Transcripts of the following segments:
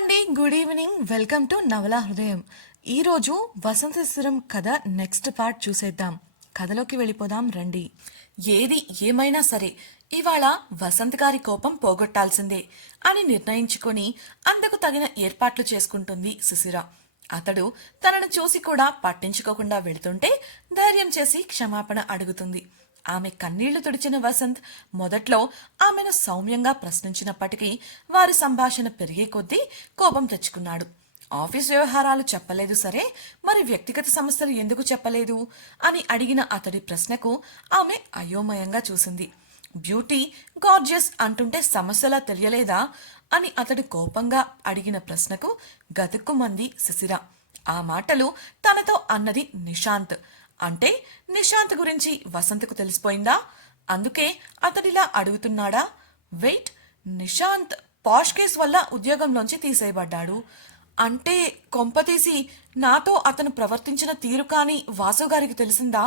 అండి, good evening. Welcome to నవల హృదయం. ఈరోజు వసంత శిశిరం కథ నెక్స్ట్ పార్ట్ చూసేద్దాం. కథలోకి వెళ్ళిపోదాం రండి. ఏది ఏమైనా సరే ఇవాళ వసంత్ గారి కోపం పోగొట్టాల్సిందే అని నిర్ణయించుకొని అందుకు తగిన ఏర్పాట్లు చేసుకుంటుంది శిశిర. అతడు తనను చూసి కూడా పట్టించుకోకుండా వెళుతుంటే ధైర్యం చేసి క్షమాపణ అడుగుతుంది. ఆమె కన్నీళ్లు తుడిచిన వసంత్ మొదట్లో ఆమెను సౌమ్యంగా ప్రశ్నించినప్పటికీ వారి సంభాషణ పెరిగే కొద్దీ కోపం తెచ్చుకున్నాడు. ఆఫీస్ వ్యవహారాలు చెప్పలేదు సరే, మరి వ్యక్తిగత సమస్యలు ఎందుకు చెప్పలేదు అని అడిగిన అతడి ప్రశ్నకు ఆమె అయోమయంగా చూసింది. బ్యూటీ గార్జియస్ అంటుంటే సమస్యలా తెలియలేదా అని అతడు కోపంగా అడిగిన ప్రశ్నకు గతుక్కుమంది శిశిర. ఆ మాటలు తనతో అన్నది నిశాంత్. అంటే నిశాంత్ గురించి వసంత్కు తెలిసిపోయిందా? అందుకే అతడిలా అడుగుతున్నాడా? వెయిట్, నిశాంత్ పాష్ కేస్ వల్ల ఉద్యోగంలోంచి తీసేయబడ్డాడు అంటే కొంపతీసి నాతో అతను ప్రవర్తించిన తీరు కాని వాసుగారికి తెలిసిందా?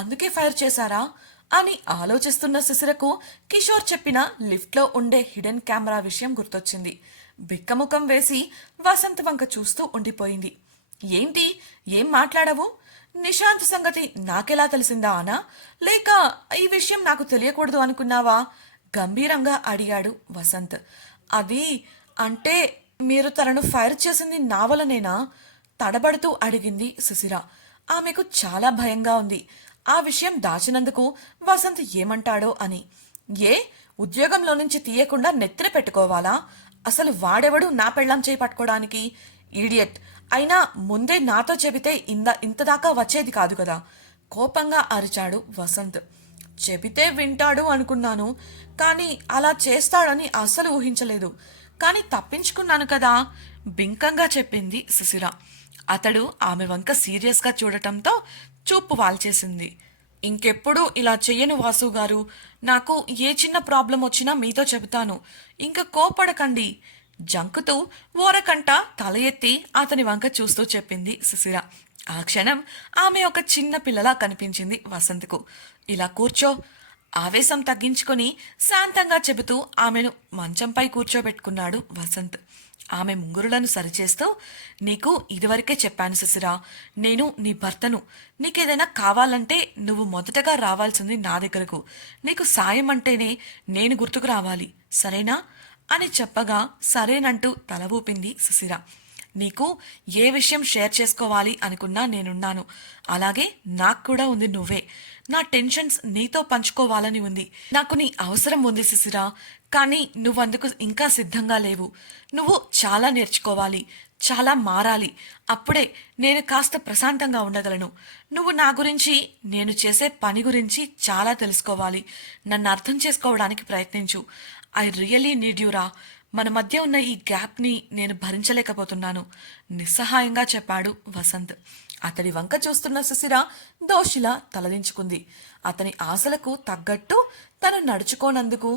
అందుకే ఫైర్ చేశారా అని ఆలోచిస్తున్న శిశిరకు కిషోర్ చెప్పిన లిఫ్ట్లో ఉండే హిడెన్ కెమెరా విషయం గుర్తొచ్చింది. బిక్కముఖం వేసి వసంత్ వంక చూస్తూ ఉండిపోయింది. ఏంటి, ఏం మాట్లాడవు? నిశాంత్ సంగతి నాకెలా తెలిసిందా అనా, లేక ఈ విషయం నాకు తెలియకూడదు అనుకున్నావా? గంభీరంగా అడిగాడు వసంత్. అది అంటే మీరు తనను ఫైర్ చేసింది నా వలనేనా? తడబడుతూ అడిగింది శిశిర. ఆమెకు చాలా భయంగా ఉంది ఆ విషయం దాచినందుకు వసంత్ ఏమంటాడో అని. ఏ, ఉద్యోగంలో నుంచి తీయకుండా నెత్తిన పెట్టుకోవాలా? అసలు వాడెవడు నా పెళ్ళాం చేయి పట్టుకోవడానికి? ఈడియట్! అయినా ముందే నాతో చెబితే ఇంతదాకా వచ్చేది కాదు కదా. కోపంగా అరిచాడు వసంత్. చెబితే వింటాడు అనుకున్నాను, కానీ అలా చేస్తాడని అస్సలు ఊహించలేదు. కానీ తప్పించుకున్నాను కదా, బింకంగా చెప్పింది శిశిర. అతడు ఆమె వంక సీరియస్గా చూడటంతో చూపు వాల్చేసింది. ఇంకెప్పుడు ఇలా చెయ్యను వాసు గారు. నాకు ఏ చిన్న ప్రాబ్లం వచ్చినా మీతో చెబుతాను. ఇంక కోపడకండి. జంకుతూ ఓరకంట తల ఎత్తి అతని వంక చూస్తూ చెప్పింది శిశిర. ఆ క్షణం ఆమె ఒక చిన్న పిల్లలా కనిపించింది వసంత్కు. ఇలా కూర్చో. ఆవేశం తగ్గించుకొని శాంతంగా చెబుతూ ఆమెను మంచంపై కూర్చోబెట్టుకున్నాడు వసంత్. ఆమె ముంగురులను సరిచేస్తూ, నీకు ఇదివరకే చెప్పాను శిశిరా, నేను నీ భర్తను. నీకేదైనా కావాలంటే నువ్వు మొదటగా రావాల్సింది నా దగ్గరకు. నీకు సాయం అంటేనే నేను గుర్తుకు రావాలి, సరేనా అని చెప్పగా సరేనంటూ తల ఊపింది శిశిర. నీకు ఏ విషయం షేర్ చేసుకోవాలి అనుకున్నా నేనున్నాను. అలాగే నాకు కూడా ఉంది నువ్వే. నా టెన్షన్స్ నీతో పంచుకోవాలని ఉంది. నాకు నీ అవసరం ఉంది శిశిర, కానీ నువ్వందుకు ఇంకా సిద్ధంగా లేవు. నువ్వు చాలా నేర్చుకోవాలి, చాలా మారాలి. అప్పుడే నేను కాస్త ప్రశాంతంగా ఉండగలను. నువ్వు నా గురించి, నేను చేసే పని గురించి చాలా తెలుసుకోవాలి. నన్ను అర్థం చేసుకోవడానికి ప్రయత్నించు. ఐ రియల్లీ నీడ్ యూరా. మన మధ్య ఉన్న ఈ గ్యాప్ని నేను భరించలేకపోతున్నాను నిస్సహాయంగా చెప్పాడు వసంత్. అతడి వంక చూస్తున్న శిశిర దోషిలా తలదించుకుంది. అతని ఆశలకు తగ్గట్టు తను నడుచుకోనందుకు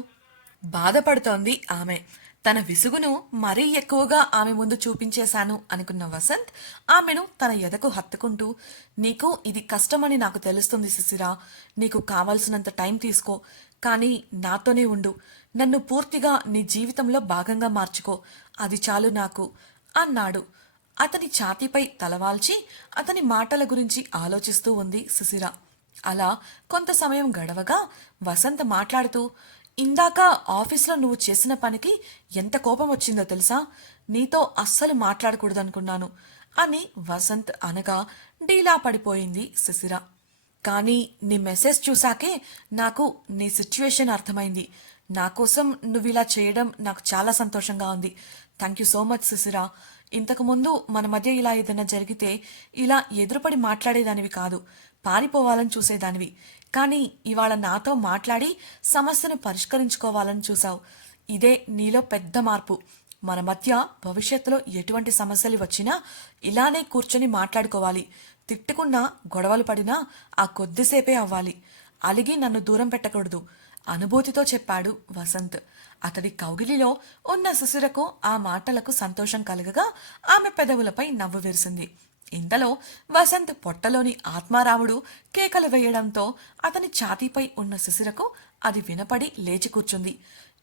బాధపడుతోంది ఆమె. తన విసుగును మరీ ఎక్కువగా ఆమె ముందు చూపించేశాను అనుకున్న వసంత్ ఆమెను తన ఎదకు హత్తుకుంటూ, నీకు ఇది కష్టమని నాకు తెలుస్తుంది శిశిర. నీకు కావాల్సినంత టైం తీసుకో, కానీ నాతోనే ఉండు. నన్ను పూర్తిగా నీ జీవితంలో భాగంగా మార్చుకో, అది చాలు నాకు అన్నాడు. అతని ఛాతీపై తలవాల్చి అతని మాటల గురించి ఆలోచిస్తూ ఉంది శిశిర. అలా కొంత సమయం గడవగా వసంత్ మాట్లాడుతూ, ఇందాక ఆఫీస్లో నువ్వు చేసిన పనికి ఎంత కోపం వచ్చిందో తెలుసా? నీతో అస్సలు మాట్లాడకూడదనుకున్నాను అని వసంత్ అనగా డీలా పడిపోయింది శిశిర. కానీ నీ మెసేజ్ చూశాకే నాకు నీ సిచ్యువేషన్ అర్థమైంది. నా కోసం నువ్వు ఇలా చేయడం నాకు చాలా సంతోషంగా ఉంది. థ్యాంక్ యూ సో మచ్ శిశిర. ఇంతకుముందు మన మధ్య ఇలా ఏదైనా జరిగితే ఇలా ఎదురుపడి మాట్లాడేదానివి కాదు, పారిపోవాలని చూసేదానివి. కానీ ఇవాళ నాతో మాట్లాడి సమస్యను పరిష్కరించుకోవాలని చూసావు. ఇదే నీలో పెద్ద మార్పు. మన మధ్య భవిష్యత్తులో ఎటువంటి సమస్యలు వచ్చినా ఇలానే కూర్చొని మాట్లాడుకోవాలి. తిట్టుకున్నా, గొడవలు పడినా ఆ కొద్దిసేపే అవ్వాలి. అలిగి నన్ను దూరం పెట్టకూడదు అనుభూతితో చెప్పాడు వసంత్. అతడి కౌగిలిలో ఉన్న శిశిరకు ఆ మాటలకు సంతోషం కలగగా ఆమె పెదవులపై నవ్వు విరిసింది. ఇంతలో వసంత్ పొట్టలోని ఆత్మారాముడు కేకలు వేయడంతో అతని ఛాతీపై ఉన్న శిశిరకు అది వినపడి లేచి కూర్చుంది.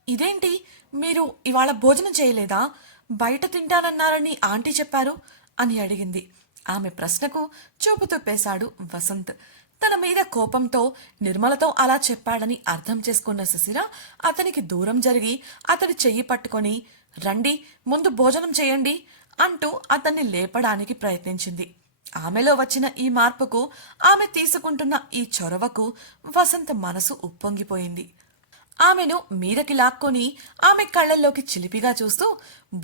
ఇదేంటి, మీరు ఇవాళ భోజనం చేయలేదా? బయట తింటానన్నారని ఆంటీ చెప్పారు అని అడిగింది. ఆమె ప్రశ్నకు చూపు తిప్పేశాడు వసంత్. తన మీద కోపంతో నిర్మలతో అలా చెప్పాడని అర్థం చేసుకున్న శిశిర అతనికి దూరం జరిగి అతడి చెయ్యి పట్టుకొని, రండి ముందు భోజనం చేయండి అంటూ అతన్ని లేపడానికి ప్రయత్నించింది. ఆమెలో వచ్చిన ఈ మార్పుకు, ఆమె తీసుకుంటున్న ఈ చొరవకు వసంత్ మనసు ఉప్పొంగిపోయింది. ఆమెను మీదకి లాక్కొని ఆమె కళ్ళల్లోకి చిలిపిగా చూస్తూ,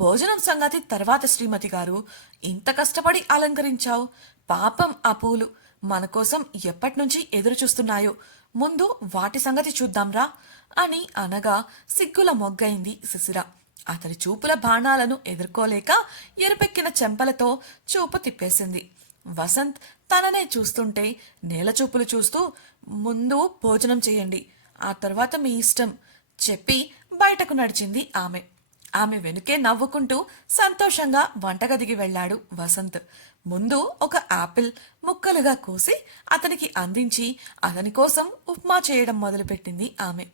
భోజనం సంగతి తర్వాత శ్రీమతి గారు, ఇంత కష్టపడి అలంకరించావు, పాపం ఆ పూలు మన కోసం ఎప్పటినుంచి ఎదురు చూస్తున్నాయో, ముందు వాటి సంగతి చూద్దాంరా అని అనగా సిగ్గుల మొగ్గైంది శిశిర. అతడి చూపుల బాణాలను ఎదుర్కోలేక ఎరుపెక్కిన చెంపలతో చూపు తిప్పేసింది. వసంత్ తననే చూస్తుంటే నేల చూపులు చూస్తూ, ముందు భోజనం చెయ్యండి, ఆ తర్వాత మీ ఇష్టం చెప్పి బయటకు నడిచింది ఆమె. ఆమె వెనుకే నవ్వుకుంటూ సంతోషంగా వంటగదికి వెళ్లాడు వసంత్. ముందు ఒక ఆపిల్ ముక్కలుగా కోసి అతనికి అందించి అతని కోసం ఉప్మా చేయడం మొదలుపెట్టింది ఆమె.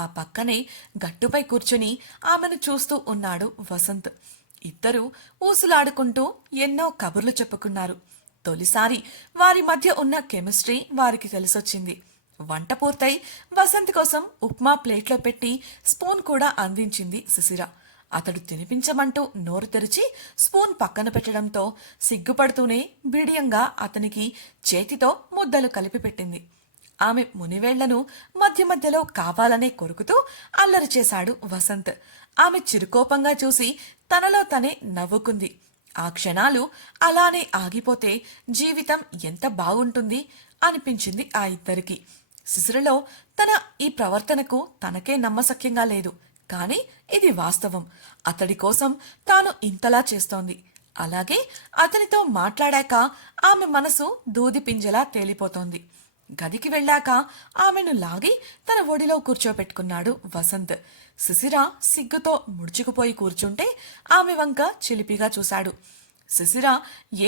ఆ పక్కనే గట్టుపై కూర్చుని ఆమెను చూస్తూ ఉన్నాడు వసంత్. ఇద్దరూ ఊసులాడుకుంటూ ఎన్నో కబుర్లు చెప్పుకున్నారు. తొలిసారి వారి మధ్య ఉన్న కెమిస్ట్రీ వారికి తెలిసొచ్చింది. వంట పూర్తయి వసంత్ కోసం ఉప్మా ప్లేట్లో పెట్టి స్పూన్ కూడా అందించింది శిశిర. అతడు తినిపించమంటూ నోరు తెరిచి స్పూన్ పక్కన పెట్టడంతో సిగ్గుపడుతూనే బిడియంగా అతనికి చేతితో ముద్దలు కలిపి పెట్టింది. ఆమె మునివేళ్లను మధ్య మధ్యలో కావాలనే కొరుకుతూ అల్లరి చేశాడు వసంత్. ఆమె చిరుకోపంగా చూసి తనలో తనే నవ్వుకుంది. ఆ క్షణాలు అలానే ఆగిపోతే జీవితం ఎంత బాగుంటుంది అనిపించింది ఆ ఇద్దరికి. శిశిరలో తన ఈ ప్రవర్తనకు తనకే నమ్మశక్యంగా లేదు. కాని ఇది వాస్తవం. అతడి కోసం తాను ఇంతలా చేస్తోంది. అలాగే అతనితో మాట్లాడాక ఆమె మనసు దూది పింజలా తేలిపోతోంది. గదికి వెళ్ళాక ఆమెను లాగి తన ఒడిలో కూర్చోపెట్టుకున్నాడు వసంత్. శిశిర సిగ్గుతో ముడుచుకుపోయి కూర్చుంటే ఆమె వంక చిలిపిగా చూశాడు. శిశిర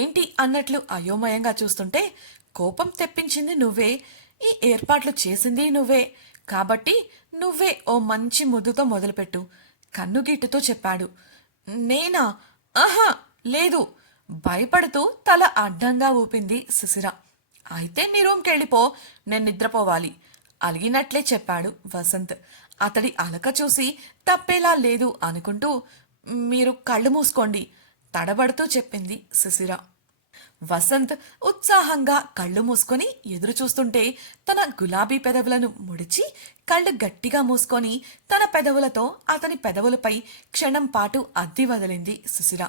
ఏంటి అన్నట్లు అయోమయంగా చూస్తుంటే, కోపం తెప్పించింది నువ్వే, ఈ ఏర్పాట్లు చేసింది నువ్వే, కాబట్టి నువ్వే ఓ మంచి ముద్దుతో మొదలుపెట్టు కన్నుగీటుతో చెప్పాడు. నేనా? ఆహా లేదు, భయపడుతూ తల అడ్డంగా ఊపింది శిశిర. అయితే నీ రూమ్కి వెళ్ళిపో, నేను నిద్రపోవాలి అలిగినట్లే చెప్పాడు వసంత్. అతడి అలక చూసి తప్పేలా లేదు అనుకుంటూ, మీరు కళ్ళు మూసుకోండి తడబడుతూ చెప్పింది శిశిర. వసంత్ ఉత్సాహంగా కళ్ళు మూసుకొని ఎదురు చూస్తుంటే తన గులాబీ పెదవులను ముడిచి కళ్ళు గట్టిగా మూసుకొని తన పెదవులతో అతని పెదవులపై క్షణం పాటు అద్ది వదిలింది శిశిర.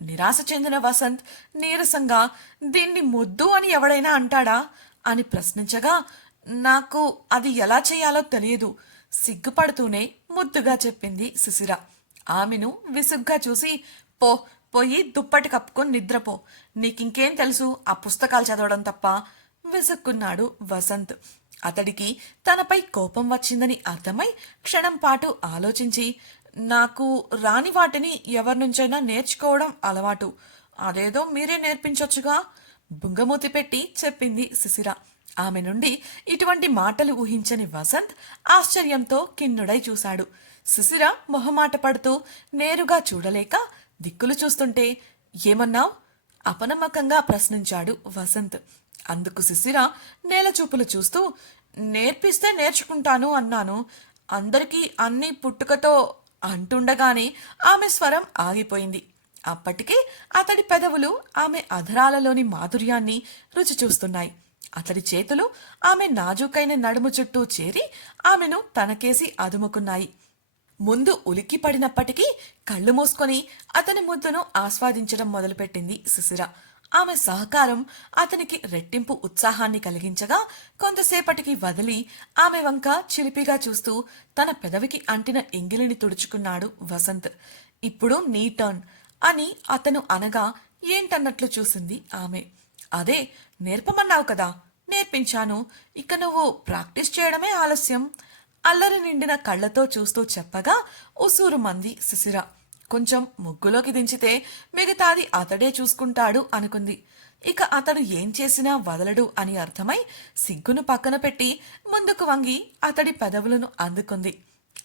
నిరాశ చెందిన వసంత్ నీరసంగా, దీన్ని ముద్దు అని ఎవడైనా అంటాడా అని ప్రశ్నించగా, నాకు అది ఎలా చేయాలో తెలియదు సిగ్గుపడుతూనే ముద్దుగా చెప్పింది శిశిర. ఆమెను విసుగ్గా చూసి, పోయి దుప్పటి కప్పుకొని నిద్రపో, నీకింకేం తెలుసు ఆ పుస్తకాలు చదవడం తప్ప విసుక్కున్నాడు వసంత్. అతడికి తనపై కోపం వచ్చిందని అర్థమై క్షణం పాటు ఆలోచించి, నాకు రాని వాటిని ఎవరి నుంచైనా నేర్చుకోవడం అలవాటు, అదేదో మీరే నేర్పించొచ్చుగా బుంగమూతి పెట్టి చెప్పింది శిశిర. ఆమె నుండి ఇటువంటి మాటలు ఊహించని వసంత్ ఆశ్చర్యంతో కిన్నుడై చూశాడు. శిశిర మొహమాట పడుతూ నేరుగా చూడలేక దిక్కులు చూస్తుంటే, ఏమన్నావ్ అపనమ్మకంగా ప్రశ్నించాడు వసంత్. అందుకు శిశిర నేలచూపులు చూస్తూ, నేర్పిస్తే నేర్చుకుంటాను అన్నాను, అందరికీ అన్నీ పుట్టుకతో అంటుండగానే ఆమె స్వరం ఆగిపోయింది. అప్పటికే అతడి పెదవులు ఆమె అధరాలలోని మాధుర్యాన్ని రుచి చూస్తున్నాయి. అతడి చేతులు ఆమె నాజూకైన నడుము చుట్టూ చేరి ఆమెను తనకేసి అదుముకున్నాయి. ముందు ఉలిక్కి పడినప్పటికీ కళ్ళు మూసుకొని అతని ముద్దును ఆస్వాదించడం మొదలుపెట్టింది శిశిర. ఆమె సహకారం అతనికి రెట్టింపు ఉత్సాహాన్ని కలిగించగా కొంతసేపటికి వదిలి ఆమె వంక చిలిపిగా చూస్తూ తన పెదవికి అంటిన ఎంగిలిని తుడుచుకున్నాడు వసంత్. ఇప్పుడు నీ టర్న్ అని అతను అనగా ఏంటన్నట్లు చూసింది ఆమె. అదే నేర్పమన్నావు కదా, నేర్పించాను, ఇక నువ్వు ప్రాక్టీస్ చేయడమే ఆలస్యం అల్లరి నిండిన కళ్లతో చూస్తూ చెప్పగా ఉసూరు మంది శిశిర. కొంచెం ముగ్గులోకి దించితే మిగతాది అతడే చూసుకుంటాడు అనుకుంది. ఇక అతడు ఏం చేసినా వదలడు అని అర్థమై సిగ్గును పక్కన పెట్టి ముందుకు వంగి అతడి పెదవులను అందుకుంది.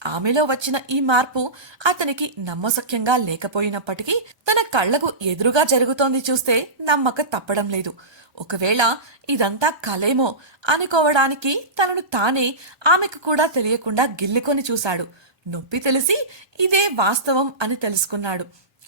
ఆమెలో వచ్చిన ఈ మార్పు అతనికి నమ్మశక్యంగా లేకపోయినప్పటికీ తన కళ్లకు ఎదురుగా జరుగుతోంది చూస్తే నమ్మక తప్పడం లేదు. ఒకవేళ ఇదంతా కలేమో అనుకోవడానికి తనను తానే ఆమెకు కూడా తెలియకుండా గిల్లుకొని చూశాడు. నొప్పి తెలిసి ఇదే వాస్తవం అని తెలుసుకున్నాడు.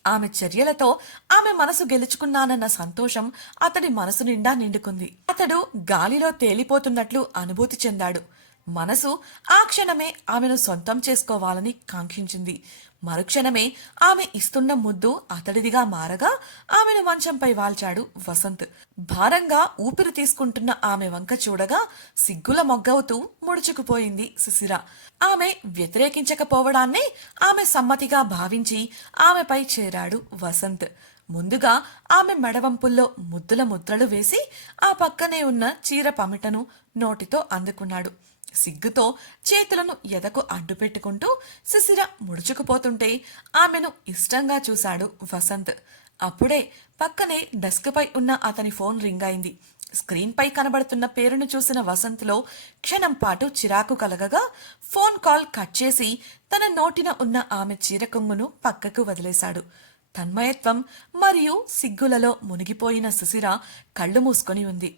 ఆమె చర్యలతో ఆమె మనసు గెలుచుకున్నానన్న సంతోషం అతడి మనసు నిండా నిండుకుంది. అతడు గాలిలో తేలిపోతున్నట్లు అనుభూతి చెందాడు. మనసు ఆ క్షణమే ఆమెను సొంతం చేసుకోవాలని కాంక్షించింది. మరుక్షణమే ఆమె ఇస్తున్న ముద్దు అతడిదిగా మారగా ఆమెను మంచంపై వాల్చాడు వసంత్. భారంగా ఊపిరి తీసుకుంటున్న ఆమె వంక చూడగా సిగ్గుల మొగ్గవుతూ ముడుచుకుపోయింది శిశిర. ఆమె వ్యతిరేకించకపోవడాన్నే ఆమె సమ్మతిగా భావించి ఆమెపై చేరాడు వసంత్. ముందుగా ఆమె మెడవంపుల్లో ముద్దుల ముద్రలు వేసి ఆ పక్కనే ఉన్న చీర పమిటను నోటితో అందుకున్నాడు. సిగ్గుతో చేతులను ఎదకు అడ్డుపెట్టుకుంటూ శిశిర ముడుచుకుపోతుంటే ఆమెను ఇష్టంగా చూశాడు వసంత్. అప్పుడే పక్కనే డెస్క్ పై ఉన్న అతని ఫోన్ రింగ్ అయింది. స్క్రీన్ పై కనబడుతున్న పేరును చూసిన వసంత్లో క్షణం పాటు చిరాకు కలగగా ఫోన్ కాల్ కట్ చేసి తన నోటిన ఉన్న ఆమె చీర కొంగును పక్కకు వదిలేశాడు. తన్మయత్వం మరియు సిగ్గులలో మునిగిపోయిన శిశిర కళ్ళు మూసుకొని ఉంది.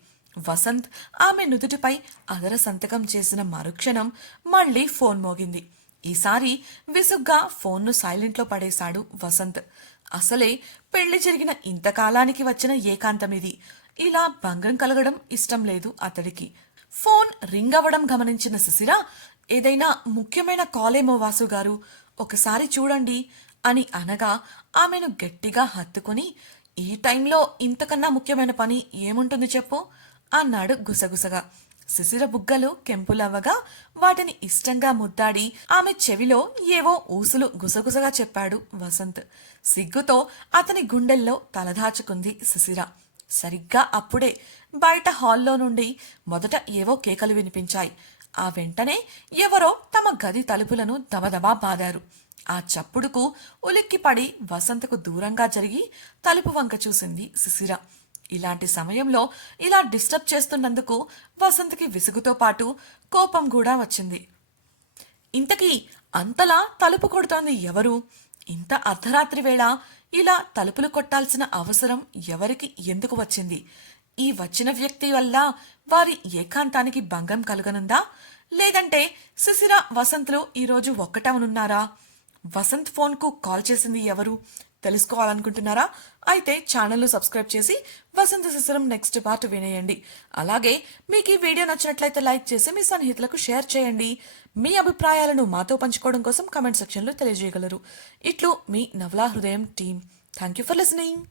వసంత్ ఆమె నుదుటిపై అదర సంతకం చేసిన మరుక్షణం మళ్లీ ఫోన్ మోగింది. ఈసారి విసుగ్గా ఫోన్ను సైలెంట్లో పడేశాడు వసంత్. అసలే పెళ్లి జరిగిన ఇంతకాలానికి వచ్చిన ఏకాంతమిది. ఇలా భంగం కలగడం ఇష్టం లేదు అతడికి. ఫోన్ రింగ్ అవ్వడం గమనించిన శిశిర, ఏదైనా ముఖ్యమైన కాలేమో వాసు గారు, ఒకసారి చూడండి అని అనగా ఆమెను గట్టిగా హత్తుకుని, ఈ టైంలో ఇంతకన్నా ముఖ్యమైన పని ఏముంటుంది చెప్పు అన్నాడు గుసగుసగా. శిశిర బుగ్గలు కెంపులవ్వగా వాటిని ఇష్టంగా ముద్దాడి ఆమె చెవిలో ఏవో ఊసులు గుసగుసగా చెప్పాడు వసంత్. సిగ్గుతో అతని గుండెల్లో తలదాచుకుంది శిశిర. సరిగ్గా అప్పుడే బయట హాల్లో నుండి మొదట ఏవో కేకలు వినిపించాయి. ఆ వెంటనే ఎవరో తమ గది తలుపులను దబదబా బాదారు. ఆ చప్పుడుకు ఉలిక్కిపడి వసంతకు దూరంగా జరిగి తలుపు వంక చూసింది శిశిర. ఇలాంటి సమయంలో ఇలా డిస్టర్బ్ చేస్తున్నందుకు వసంత్కి విసుగుతో పాటు కోపం కూడా వచ్చింది. ఇంతకీ అంతలా తలుపు కొడుతోంది ఎవరు? ఇంత అర్ధరాత్రి వేళ ఇలా తలుపులు కొట్టాల్సిన అవసరం ఎవరికి ఎందుకు వచ్చింది? ఈ వచ్చిన వ్యక్తి వల్ల వారి ఏకాంతానికి భంగం కలుగనుందా? లేదంటే శిశిర వసంత్లు ఈరోజు ఒక్కటవనున్నారా? వసంత్ ఫోన్కు కాల్ చేసింది ఎవరు తెలుసుకోవాలనుకుంటున్నారా? అయితే ఛానల్ను సబ్స్క్రైబ్ చేసి వసంత శిశిరం నెక్స్ట్ పార్ట్ వినేయండి. అలాగే మీకు ఈ వీడియో నచ్చినట్లయితే లైక్ చేసి మీ సన్నిహితులకు షేర్ చేయండి. మీ అభిప్రాయాలను మాతో పంచుకోవడం కోసం కామెంట్ సెక్షన్లో తెలియజేయగలరు. ఇట్లు మీ నవలా హృదయం team. Thank you for listening.